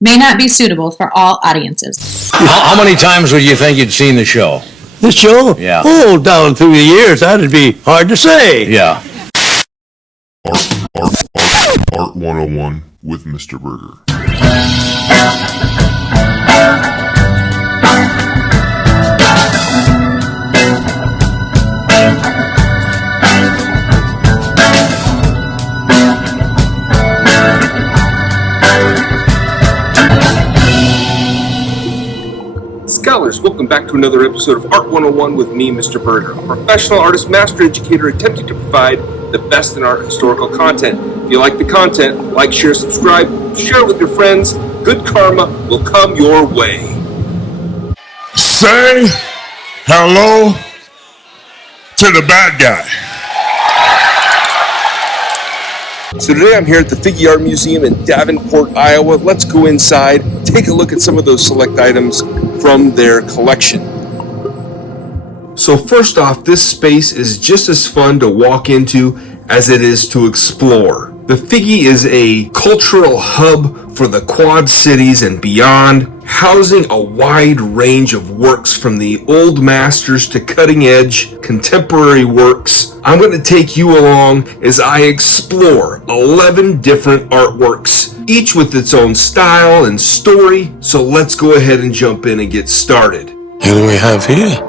may not be suitable for all audiences. How many times would you think you'd seen the show? The show? Yeah. Oh, down through the years, that'd be hard to say. Yeah. Art 101 with Mr. Berger. Scholars, welcome back to another episode of Art 101 with me, Mr. Berger, a professional artist, master educator attempting to provide the best in art historical content. If you like the content, like, share, subscribe, share it with your friends. Good karma will come your way. Say hello to the bad guy. So today I'm here at the FIGGE Art Museum in Davenport, Iowa. Let's go inside, take a look at some of those select items from their collection. So first off, this space is just as fun to walk into as it is to explore. The FIGGE is a cultural hub for the Quad Cities and beyond, housing a wide range of works from the old masters to cutting-edge contemporary works. I'm going to take you along as I explore 11 different artworks, each with its own style and story. So let's go ahead and jump in and get started. What do we have here?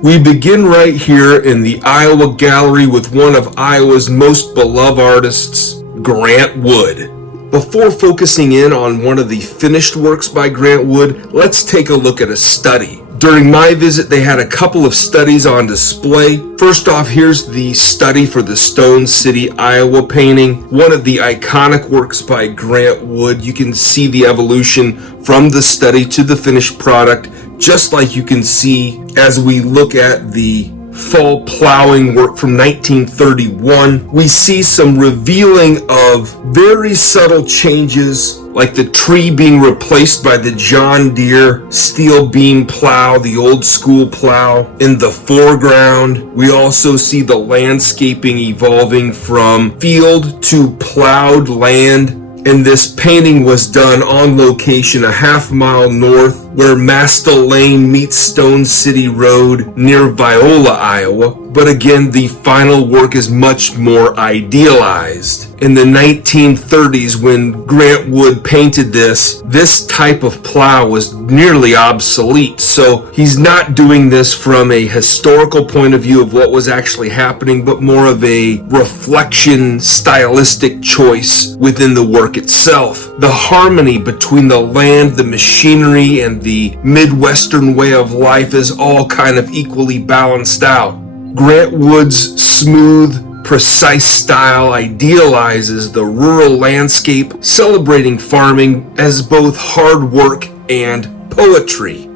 We begin right here in the Iowa Gallery with one of Iowa's most beloved artists, Grant Wood. Before focusing in on one of the finished works by Grant Wood, let's take a look at a study. During my visit, they had a couple of studies on display. First off, here's the study for the Stone City, Iowa painting, one of the iconic works by Grant Wood. You can see the evolution from the study to the finished product, just like you can see as we look at the fall plowing work from 1931. We see some revealing of very subtle changes, like the tree being replaced by the John Deere steel beam plow, the old school plow in the foreground. We also see the landscaping evolving from field to plowed land. And this painting was done on location a half-mile north where Mastel Lane meets Stone City Road near Viola, Iowa. But again, the final work is much more idealized. In the 1930s, when Grant Wood painted this type of plow was nearly obsolete. So he's not doing this from a historical point of view of what was actually happening, but more of a reflection, stylistic choice within the work itself. The harmony between the land, the machinery, and the Midwestern way of life is all kind of equally balanced out. Grant Wood's smooth, precise style idealizes the rural landscape, celebrating farming as both hard work and poetry.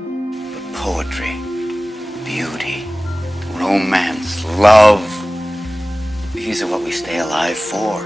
Poetry, beauty, romance, love. These are what we stay alive for.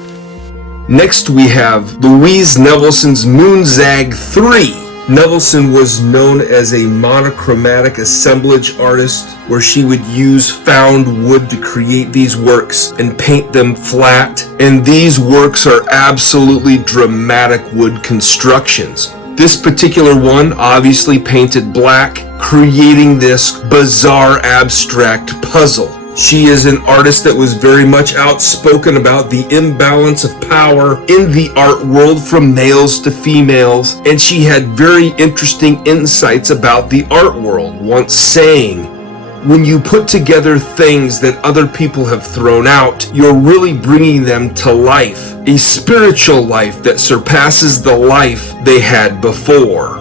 Next we have Louise Nevelson's Moonzag 3. Nevelson was known as a monochromatic assemblage artist where she would use found wood to create these works and paint them flat. And these works are absolutely dramatic wood constructions. This particular one obviously painted black, creating this bizarre abstract puzzle. She is an artist that was very much outspoken about the imbalance of power in the art world from males to females, and she had very interesting insights about the art world, once saying, when you put together things that other people have thrown out, you're really bringing them to life, a spiritual life that surpasses the life they had before.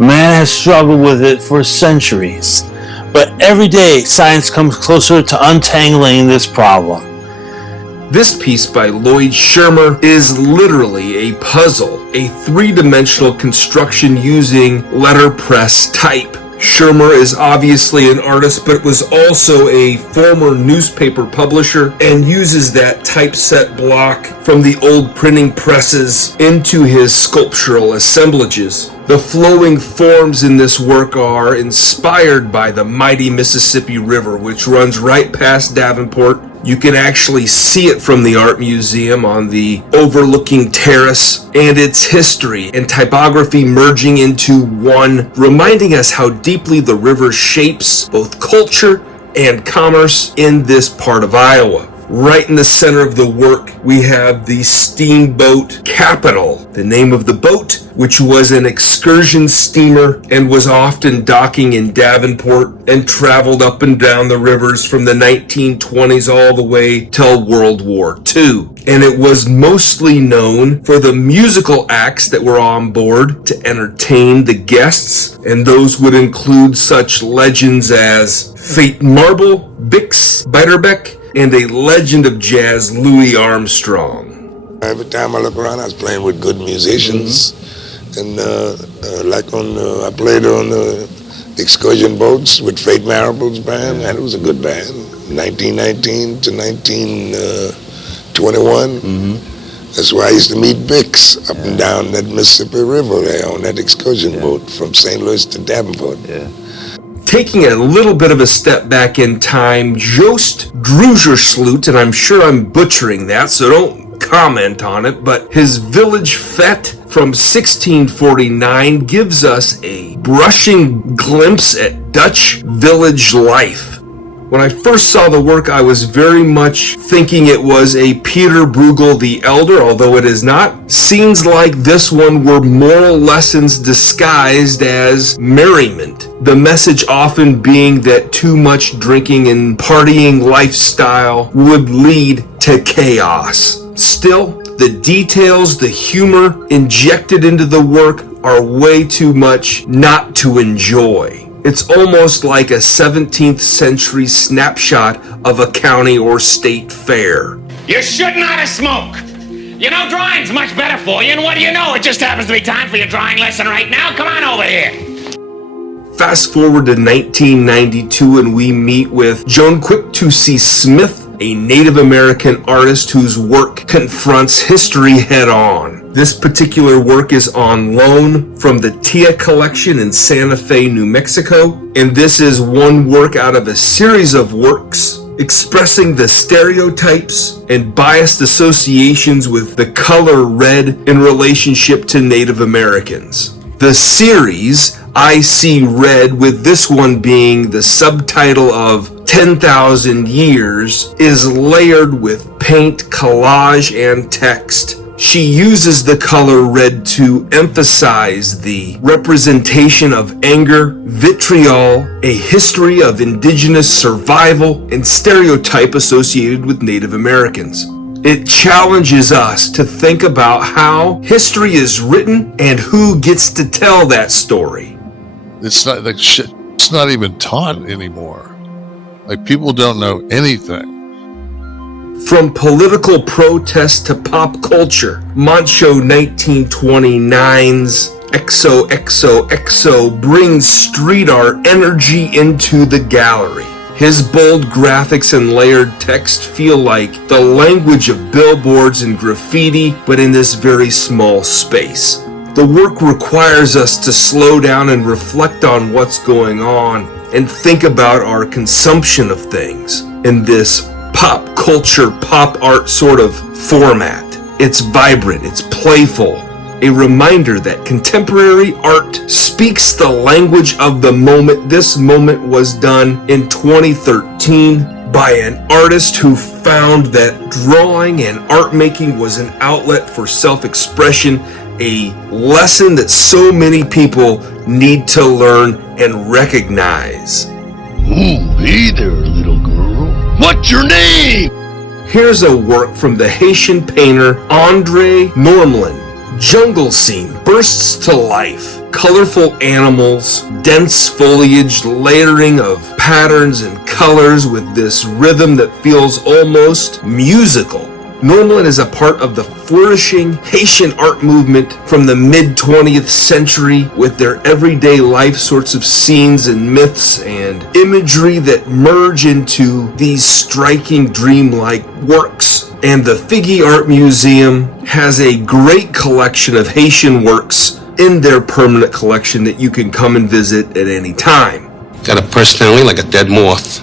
Man has struggled with it for centuries. But every day, science comes closer to untangling this problem. This piece by Lloyd Schermer is literally a puzzle, a three-dimensional construction using letterpress type. Schermer is obviously an artist, but was also a former newspaper publisher and uses that typeset block from the old printing presses into his sculptural assemblages. The flowing forms in this work are inspired by the mighty Mississippi River, which runs right past Davenport. You can actually see it from the art museum on the overlooking terrace, and its history and typography merging into one, reminding us how deeply the river shapes both culture and commerce in this part of Iowa. Right in the center of the work, we have the steamboat Capital, the name of the boat, which was an excursion steamer and was often docking in Davenport and traveled up and down the rivers from the 1920s all the way till World War II. And it was mostly known for the musical acts that were on board to entertain the guests, and those would include such legends as Fate Marble, Bix Beiderbecke, and a legend of jazz, Louis Armstrong. Every time I look around, I was playing with good musicians. And I played on excursion boats with Fate Marable's band, and it was a good band. 1919 to 1921. That's where I used to meet Bix up and down that Mississippi River there on that excursion boat from St. Louis to Davenport. Taking a little bit of a step back in time, Joost Droochsloot, and I'm sure I'm butchering that, so don't comment on it, but his village fete from 1649 gives us a brushing glimpse at Dutch village life. When I first saw the work, I was very much thinking it was a Peter Bruegel the Elder, although it is not. Scenes like this one were moral lessons disguised as merriment. The message often being that too much drinking and partying lifestyle would lead to chaos. Still, the details, the humor injected into the work are way too much not to enjoy. It's almost like a 17th century snapshot of a county or state fair. You should not have smoke. You know, drawing's much better for you, and what do you know? It just happens to be time for your drawing lesson right now. Come on over here. Fast forward to 1992 and we meet with Jaune Smith, a Native American artist whose work confronts history head on. This particular work is on loan from the Tia collection in Santa Fe, New Mexico, and this is one work out of a series of works expressing the stereotypes and biased associations with the color red in relationship to Native Americans. The series, I See Red, with this one being the subtitle of 10,000 Years, is layered with paint, collage, and text. She uses the color red to emphasize the representation of anger, vitriol, a history of indigenous survival, and stereotype associated with Native Americans. It challenges us to think about how history is written and who gets to tell that story. It's not like shit. It's not even taught anymore. Like, people don't know anything. From political protest to pop culture, Moncho 1929's XOXOXO brings street art energy into the gallery. His bold graphics and layered text feel like the language of billboards and graffiti, but in this very small space. The work requires us to slow down and reflect on what's going on and think about our consumption of things in this pop culture, pop art sort of format. It's vibrant, it's playful, a reminder that contemporary art speaks the language of the moment. This moment was done in 2013 by an artist who found that drawing and art making was an outlet for self-expression, a lesson that so many people need to learn and recognize. Ooh, hey there, little girl. What's your name? Here's a work from the Haitian painter André Normil. Jungle scene bursts to life. Colorful animals, dense foliage, layering of patterns and colors with this rhythm that feels almost musical. Normil is a part of the flourishing Haitian art movement from the mid-20th century with their everyday life sorts of scenes and myths and imagery that merge into these striking dreamlike works. And the FIGGE Art Museum has a great collection of Haitian works in their permanent collection that you can come and visit at any time. Got a personality like a dead moth.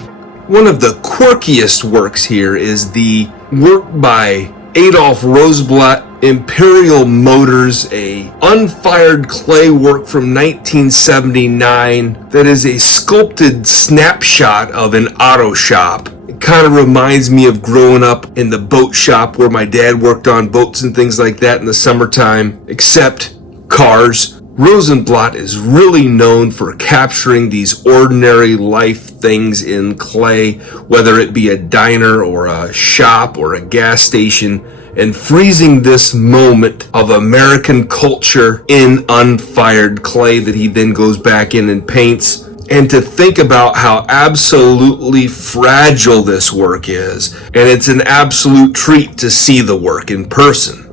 One of the quirkiest works here is the work by Adolph Rosenblatt, Imperial Motors, a unfired clay work from 1979 that is a sculpted snapshot of an auto shop. It kind of reminds me of growing up in the boat shop where my dad worked on boats and things like that in the summertime, except cars. Rosenblatt is really known for capturing these ordinary life things in clay, whether it be a diner or a shop or a gas station, and freezing this moment of American culture in unfired clay that he then goes back in and paints. And to think about how absolutely fragile this work is, and it's an absolute treat to see the work in person.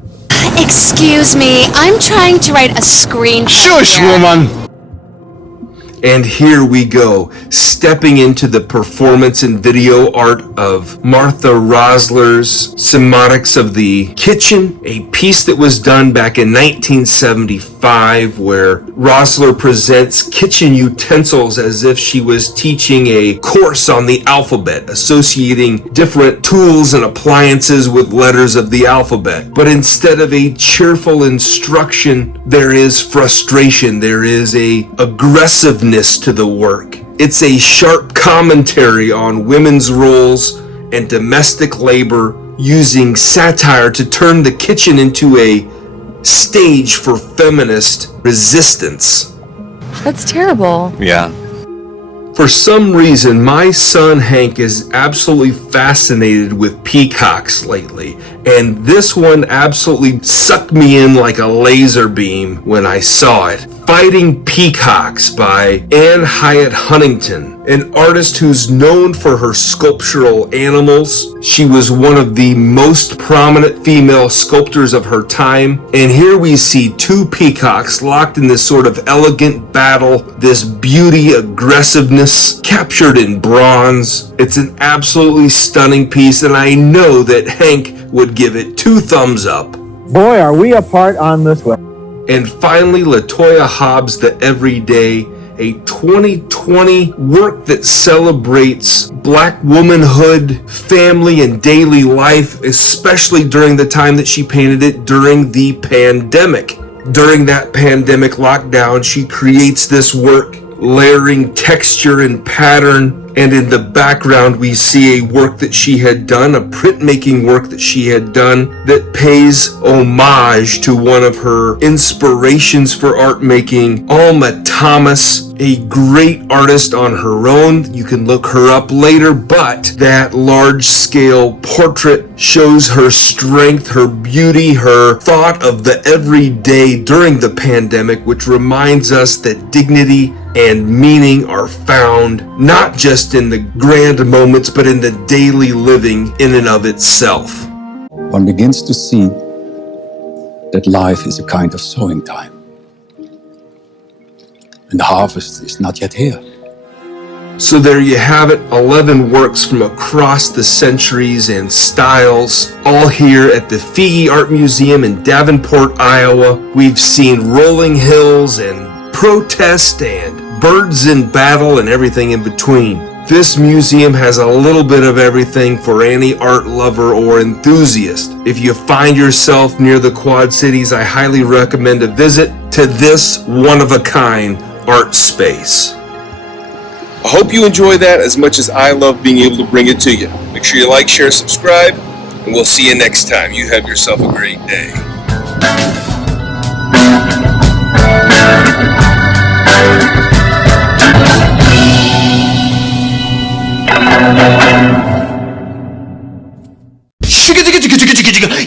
Excuse me, I'm trying to write a screen. Shush, woman! And here we go, stepping into the performance and video art of Martha Rosler's Semiotics of the Kitchen, a piece that was done back in 1975 where Rosler presents kitchen utensils as if she was teaching a course on the alphabet, associating different tools and appliances with letters of the alphabet. But instead of a cheerful instruction, there is frustration, there is a aggressiveness to the work. It's a sharp commentary on women's roles and domestic labor, using satire to turn the kitchen into a stage for feminist resistance. That's terrible. Yeah. For some reason, my son Hank is absolutely fascinated with peacocks lately, and this one absolutely sucked me in like a laser beam when I saw it. Fighting Peacocks by Hyatt Huntington, an artist who's known for her sculptural animals. She was one of the most prominent female sculptors of her time, and here we see two peacocks locked in this sort of elegant battle, this beauty, aggressiveness, captured in bronze. It's an absolutely stunning piece, and I know that Hank would give it 2 thumbs up. Boy, are we apart on this one. And finally, LaToya Hobbs, The Everyday, a 2020 work that celebrates Black womanhood, family, and daily life, especially during the time that she painted it during the pandemic. During that pandemic lockdown, she creates this work, layering texture and pattern, and in the background we see a work that she had done, a printmaking work that she had done that pays homage to one of her inspirations for art making, Alma Thomas, a great artist on her own. You can look her up later, but that large-scale portrait shows her strength, her beauty, her thought of the everyday during the pandemic, which reminds us that dignity and meaning are found not just in the grand moments, but in the daily living in and of itself. One begins to see that life is a kind of sowing time. And the harvest is not yet here. So there you have it, 11 works from across the centuries and styles, all here at the FIGGE Art Museum in Davenport, Iowa. We've seen rolling hills and protest and birds in battle and everything in between. This museum has a little bit of everything for any art lover or enthusiast. If you find yourself near the Quad Cities, I highly recommend a visit to this one-of-a-kind art space. I hope you enjoy that as much as I love being able to bring it to you. Make sure you like, share, subscribe, and we'll see you next time. You have yourself a great day.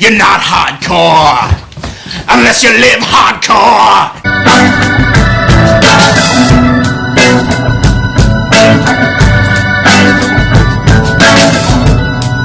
You're not hardcore unless you live hardcore.